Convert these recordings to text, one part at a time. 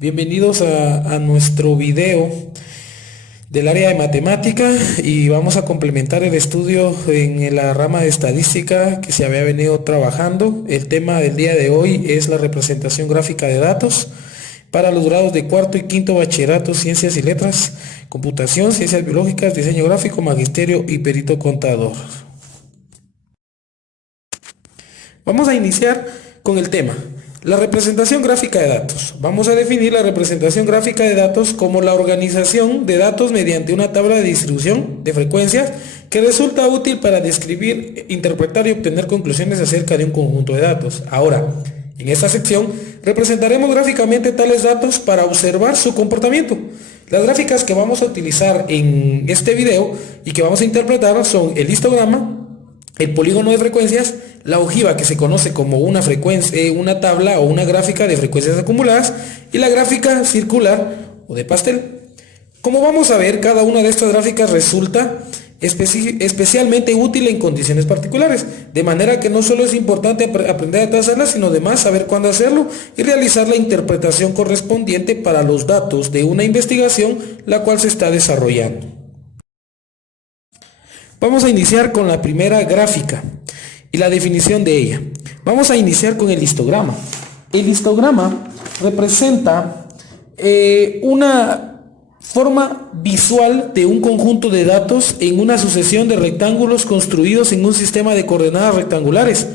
Bienvenidos a nuestro video del área de matemática y vamos a complementar el estudio en la rama de estadística que se había venido trabajando. El tema del día de hoy es la representación gráfica de datos para los grados de cuarto y quinto bachillerato, ciencias y letras, computación, ciencias biológicas, diseño gráfico, magisterio y perito contador. Vamos a iniciar con el tema. La representación gráfica de datos. Vamos a definir la representación gráfica de datos como la organización de datos mediante una tabla de distribución de frecuencias que resulta útil para describir, interpretar y obtener conclusiones acerca de un conjunto de datos. Ahora, en esta sección representaremos gráficamente tales datos para observar su comportamiento. Las gráficas que vamos a utilizar en este video y que vamos a interpretar son el histograma, el polígono de frecuencias, la ojiva que se conoce como una tabla o una gráfica de frecuencias acumuladas y la gráfica circular o de pastel. Como vamos a ver, cada una de estas gráficas resulta especialmente útil en condiciones particulares, de manera que no solo es importante aprender a trazarlas, sino además saber cuándo hacerlo y realizar la interpretación correspondiente para los datos de una investigación la cual se está desarrollando. Vamos a iniciar con la primera gráfica y la definición de ella. Vamos a iniciar con el histograma. El histograma representa una forma visual de un conjunto de datos en una sucesión de rectángulos construidos en un sistema de coordenadas rectangulares.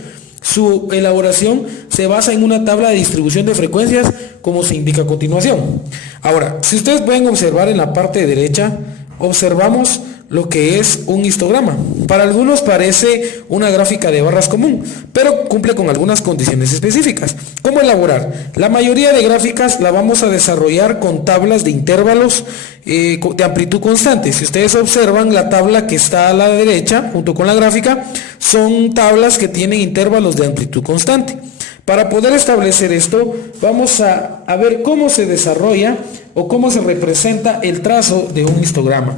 Su elaboración se basa en una tabla de distribución de frecuencias como se indica a continuación. Ahora, si ustedes pueden observar en la parte derecha, observamos lo que es un histograma. Para algunos parece una gráfica de barras común, pero cumple con algunas condiciones específicas. ¿Cómo elaborar? La mayoría de gráficas la vamos a desarrollar con tablas de intervalos de amplitud constante. Si ustedes observan la tabla que está a la derecha, junto con la gráfica, son tablas que tienen intervalos de amplitud constante. Para poder establecer esto, vamos a ver cómo se desarrolla o cómo se representa el trazo de un histograma.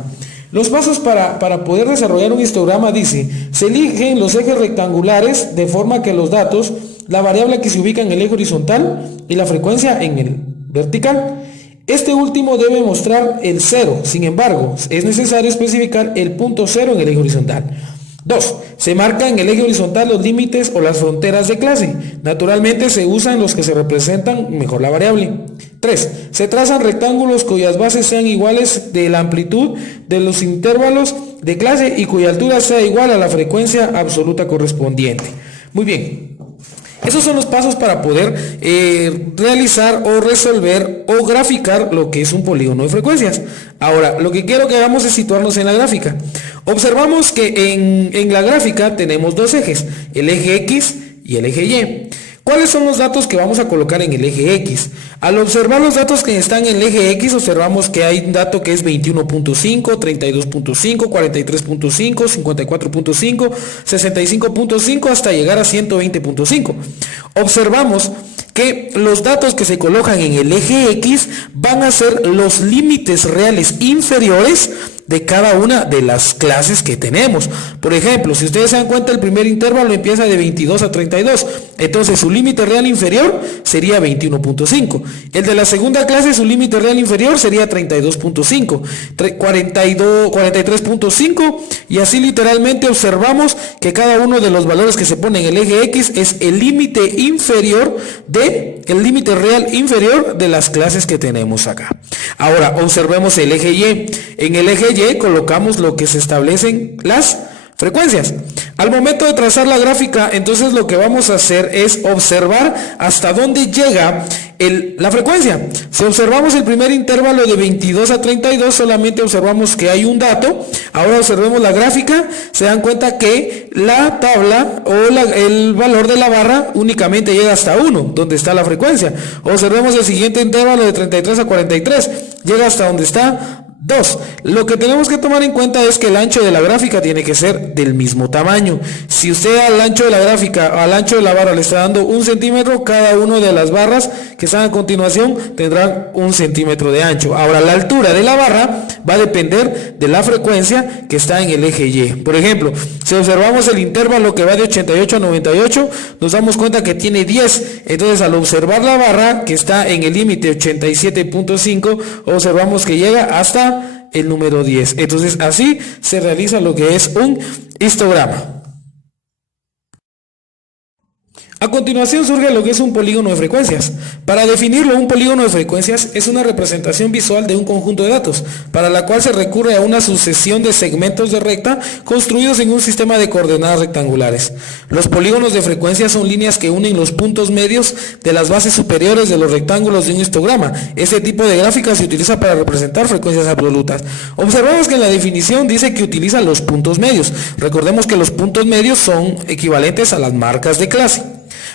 Los pasos para poder desarrollar un histograma dice, se eligen los ejes rectangulares de forma que los datos, la variable que se ubica en el eje horizontal y la frecuencia en el vertical. Este último debe mostrar el 0, sin embargo, es necesario especificar el punto 0 en el eje horizontal. 2. Se marca en el eje horizontal los límites o las fronteras de clase. Naturalmente se usan los que se representan mejor la variable. 3. Se trazan rectángulos cuyas bases sean iguales de la amplitud de los intervalos de clase y cuya altura sea igual a la frecuencia absoluta correspondiente. Muy bien. Esos son los pasos para poder realizar o resolver o graficar lo que es un polígono de frecuencias. Ahora, lo que quiero que hagamos es situarnos en la gráfica. Observamos que en la gráfica tenemos dos ejes, el eje X y el eje Y. ¿Cuáles son los datos que vamos a colocar en el eje X? Al observar los datos que están en el eje X, observamos que hay un dato que es 21.5, 32.5, 43.5, 54.5, 65.5 hasta llegar a 120.5. Observamos que los datos que se colocan en el eje X van a ser los límites reales inferiores de cada una de las clases que tenemos. Por ejemplo, si ustedes se dan cuenta, el primer intervalo empieza de 22 a 32. Entonces su límite real inferior sería 21.5. El de la segunda clase, su límite real inferior sería 32.5, 43.5 y así literalmente observamos que cada uno de los valores que se ponen en el eje X es el límite inferior el límite real inferior de las clases que tenemos acá. Ahora observemos el eje Y. En el eje Y colocamos lo que se establecen las frecuencias. Al momento de trazar la gráfica, entonces lo que vamos a hacer es observar hasta dónde llega la frecuencia. Si observamos el primer intervalo de 22 a 32, solamente observamos que hay un dato. Ahora observemos la gráfica, se dan cuenta que la tabla o el valor de la barra únicamente llega hasta 1, donde está la frecuencia. Observemos el siguiente intervalo de 33 a 43, llega hasta donde está 2. Lo que tenemos que tomar en cuenta es que el ancho de la gráfica tiene que ser del mismo tamaño. Si usted al ancho de la gráfica o al ancho de la barra le está dando 1 centímetro, cada una de las barras que están a continuación tendrán 1 centímetro de ancho. Ahora, la altura de la barra va a depender de la frecuencia que está en el eje Y. Por ejemplo, si observamos el intervalo que va de 88 a 98, nos damos cuenta que tiene 10. Entonces, al observar la barra que está en el límite 87.5, observamos que llega hasta el número 10. Entonces así se realiza lo que es un histograma. A continuación surge lo que es un polígono de frecuencias. Para definirlo, un polígono de frecuencias es una representación visual de un conjunto de datos, para la cual se recurre a una sucesión de segmentos de recta construidos en un sistema de coordenadas rectangulares. Los polígonos de frecuencias son líneas que unen los puntos medios de las bases superiores de los rectángulos de un histograma. Este tipo de gráfica se utiliza para representar frecuencias absolutas. Observamos que en la definición dice que utiliza los puntos medios. Recordemos que los puntos medios son equivalentes a las marcas de clase.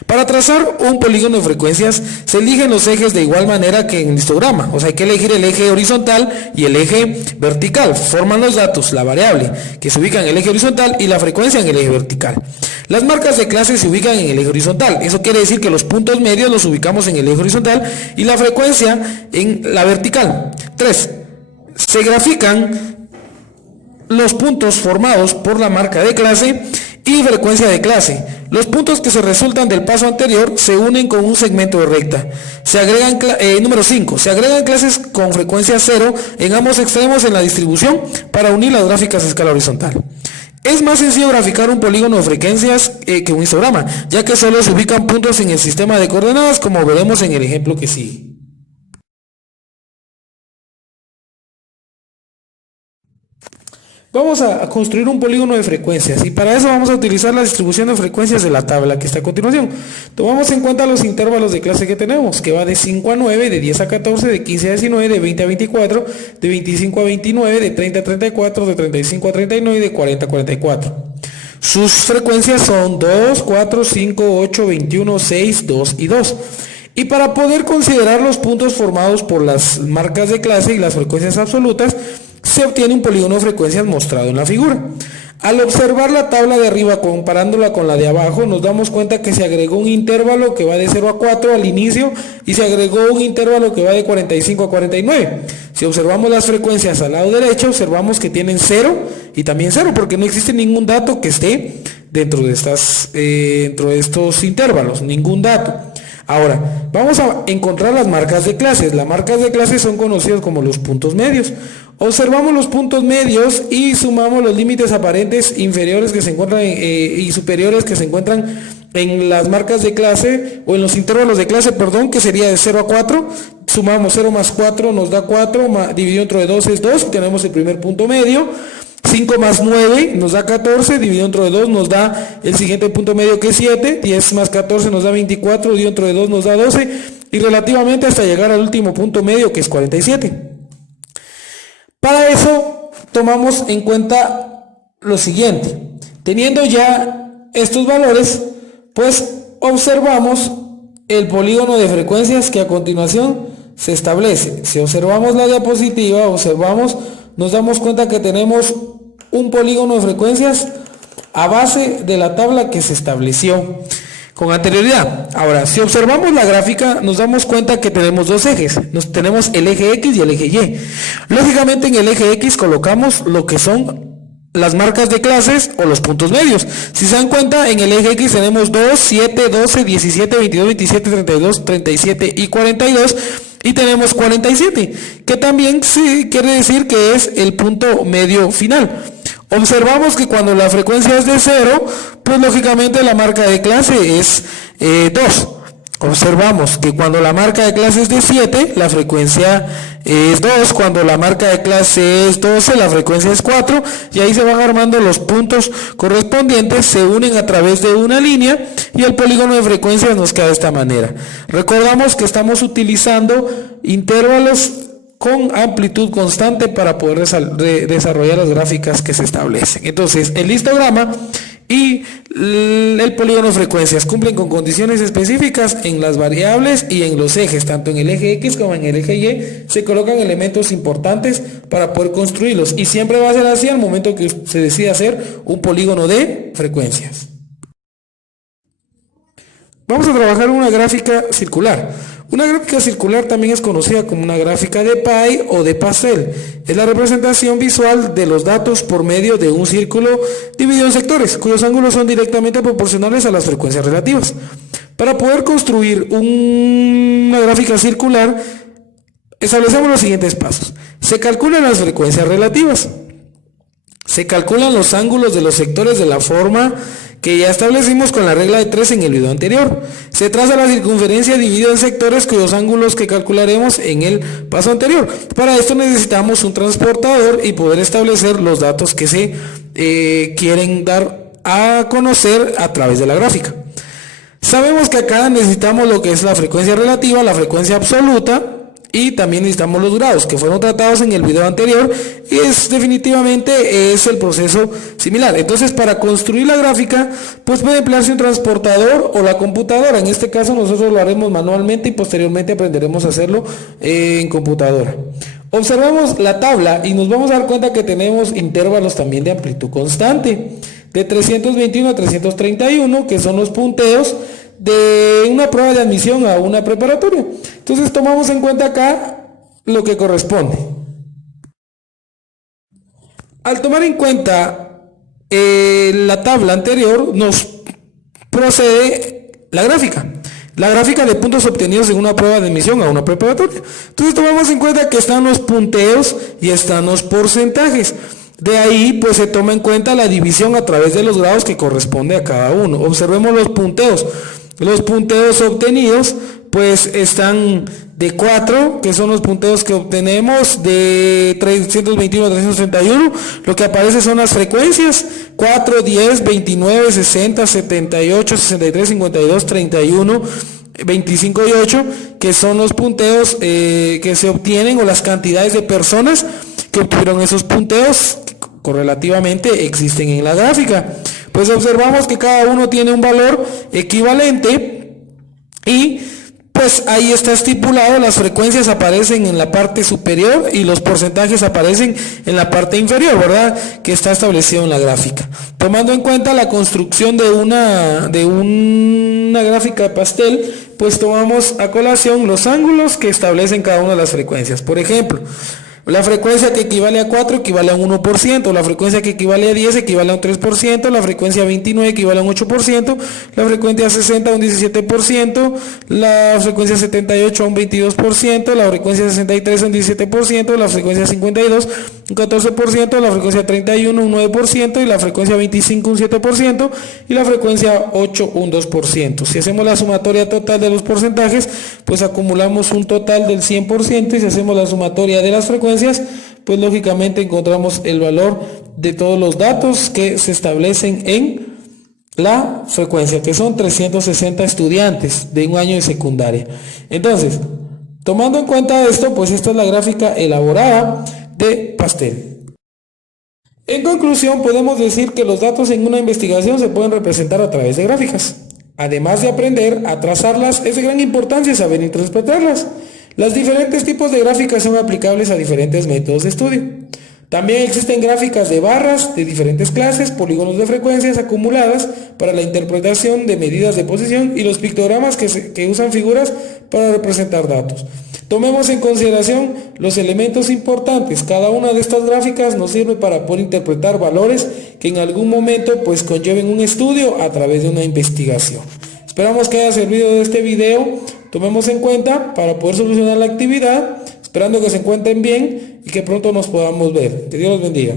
Para trazar un polígono de frecuencias se eligen los ejes de igual manera que en el histograma, o sea, hay que elegir el eje horizontal y el eje vertical. Forman los datos, la variable que se ubica en el eje horizontal y la frecuencia en el eje vertical. Las marcas de clase se ubican en el eje horizontal, eso quiere decir que los puntos medios los ubicamos en el eje horizontal y la frecuencia en la vertical. 3. Se grafican los puntos formados por la marca de clase y frecuencia de clase. Los puntos que se resultan del paso anterior se unen con un segmento de recta. Se agregan número 5. Se agregan clases con frecuencia 0 en ambos extremos en la distribución para unir las gráficas a escala horizontal. Es más sencillo graficar un polígono de frecuencias que un histograma, ya que solo se ubican puntos en el sistema de coordenadas, como veremos en el ejemplo que sigue. Vamos a construir un polígono de frecuencias y para eso vamos a utilizar la distribución de frecuencias de la tabla que está a continuación. Tomamos en cuenta los intervalos de clase que tenemos, que va de 5 a 9, de 10 a 14, de 15 a 19, de 20 a 24, de 25 a 29, de 30 a 34, de 35 a 39 y de 40 a 44. Sus frecuencias son 2, 4, 5, 8, 21, 6, 2 y 2. Y para poder considerar los puntos formados por las marcas de clase y las frecuencias absolutas, se obtiene un polígono de frecuencias mostrado en la figura. Al observar la tabla de arriba comparándola con la de abajo, nos damos cuenta que se agregó un intervalo que va de 0 a 4 al inicio y se agregó un intervalo que va de 45 a 49. Si observamos las frecuencias al lado derecho, observamos que tienen 0 y también 0 porque no existe ningún dato que esté dentro de estos intervalos, ningún dato. Ahora, vamos a encontrar las marcas de clases. Las marcas de clases son conocidas como los puntos medios. Observamos los puntos medios y sumamos los límites aparentes inferiores que se encuentran y superiores que se encuentran en las marcas de clase o en los intervalos de clase, perdón, que sería de 0 a 4. Sumamos 0 más 4 nos da 4, dividido entre 2 es 2, tenemos el primer punto medio. 5 más 9 nos da 14, dividido entre 2 nos da el siguiente punto medio que es 7, 10 más 14 nos da 24, dividido entre 2 nos da 12 y relativamente hasta llegar al último punto medio que es 47. Para eso tomamos en cuenta lo siguiente, teniendo ya estos valores, pues observamos el polígono de frecuencias que a continuación se establece. Si observamos la diapositiva, nos damos cuenta que tenemos un polígono de frecuencias a base de la tabla que se estableció con anterioridad. Ahora, si observamos la gráfica, nos damos cuenta que tenemos dos ejes. Tenemos el eje X y el eje Y. Lógicamente en el eje X colocamos lo que son las marcas de clases o los puntos medios. Si se dan cuenta, en el eje X tenemos 2, 7, 12, 17, 22, 27, 32, 37 y 42. Y tenemos 47, que también sí quiere decir que es el punto medio final. Observamos que cuando la frecuencia es de 0, pues lógicamente la marca de clase es 2. Observamos que cuando la marca de clase es de 7, la frecuencia es 2, cuando la marca de clase es 12, la frecuencia es 4, y ahí se van armando los puntos correspondientes, se unen a través de una línea, y el polígono de frecuencias nos queda de esta manera. Recordamos que estamos utilizando intervalos con amplitud constante para poder desarrollar las gráficas que se establecen. Entonces, el histograma y el polígono frecuencias. Cumplen con condiciones específicas en las variables y en los ejes, tanto en el eje X como en el eje Y se colocan elementos importantes para poder construirlos, y siempre va a ser así al momento que se decida hacer un polígono de frecuencias. Vamos a trabajar una gráfica circular. Una gráfica circular también es conocida como una gráfica de pie o de pastel. Es la representación visual de los datos por medio de un círculo dividido en sectores, cuyos ángulos son directamente proporcionales a las frecuencias relativas. Para poder construir una gráfica circular, establecemos los siguientes pasos. Se calculan las frecuencias relativas. Se calculan los ángulos de los sectores de la forma que ya establecimos con la regla de 3 en el video anterior. Se traza la circunferencia dividida en sectores cuyos ángulos que calcularemos en el paso anterior. Para esto necesitamos un transportador y poder establecer los datos que se quieren dar a conocer a través de la gráfica. Sabemos que acá necesitamos lo que es la frecuencia relativa, la frecuencia absoluta, y también necesitamos los grados que fueron tratados en el video anterior, y definitivamente es el proceso similar. Entonces, para construir la gráfica pues puede emplearse un transportador o la computadora. En este caso nosotros lo haremos manualmente y posteriormente aprenderemos a hacerlo en computadora. Observamos la tabla y nos vamos a dar cuenta que tenemos intervalos también de amplitud constante de 321 a 331, que son los punteos de una prueba de admisión a una preparatoria. Entonces tomamos en cuenta acá lo que corresponde. Al tomar en cuenta la tabla anterior, nos procede la gráfica de puntos obtenidos en una prueba de admisión a una preparatoria. Entonces tomamos en cuenta que están los punteos y están los porcentajes. De ahí pues se toma en cuenta la división a través de los grados que corresponde a cada uno. Observemos los punteos. Los punteos obtenidos pues están de 4, que son los punteos que obtenemos de 321 a 331. Lo que aparece son las frecuencias 4, 10, 29, 60, 78, 63, 52, 31, 25 y 8, que son los punteos que se obtienen, o las cantidades de personas que obtuvieron esos punteos que correlativamente existen en la gráfica. Pues observamos que cada uno tiene un valor equivalente y pues ahí está estipulado. Las frecuencias aparecen en la parte superior y los porcentajes aparecen en la parte inferior, ¿verdad? Que está establecido en la gráfica. Tomando en cuenta la construcción de una gráfica de pastel, pues tomamos a colación los ángulos que establecen cada una de las frecuencias. Por ejemplo, la frecuencia que equivale a 4 equivale a un 1%, la frecuencia que equivale a 10 equivale a un 3%, la frecuencia 29 equivale a un 8%, la frecuencia 60 a un 17%, la frecuencia 78 a un 22%, la frecuencia 63 a un 17%, la frecuencia 52 un 14%, la frecuencia 31 un 9% y la frecuencia 25 un 7% y la frecuencia 8 un 2%. Si hacemos la sumatoria total de los porcentajes, pues acumulamos un total del 100%, y si hacemos la sumatoria de las frecuencias, pues lógicamente encontramos el valor de todos los datos que se establecen en la frecuencia, que son 360 estudiantes de un año de secundaria. Entonces, tomando en cuenta esto, pues esta es la gráfica elaborada de pastel. En conclusión, podemos decir que los datos en una investigación se pueden representar a través de gráficas. Además de aprender a trazarlas, es de gran importancia saber interpretarlas. Los diferentes tipos de gráficas son aplicables a diferentes métodos de estudio. También existen gráficas de barras de diferentes clases, polígonos de frecuencias acumuladas para la interpretación de medidas de posición y los pictogramas que usan figuras para representar datos. Tomemos en consideración los elementos importantes. Cada una de estas gráficas nos sirve para poder interpretar valores que en algún momento pues conlleven un estudio a través de una investigación. Esperamos que haya servido de este video. Tomemos en cuenta para poder solucionar la actividad, esperando que se encuentren bien y que pronto nos podamos ver. Que Dios los bendiga.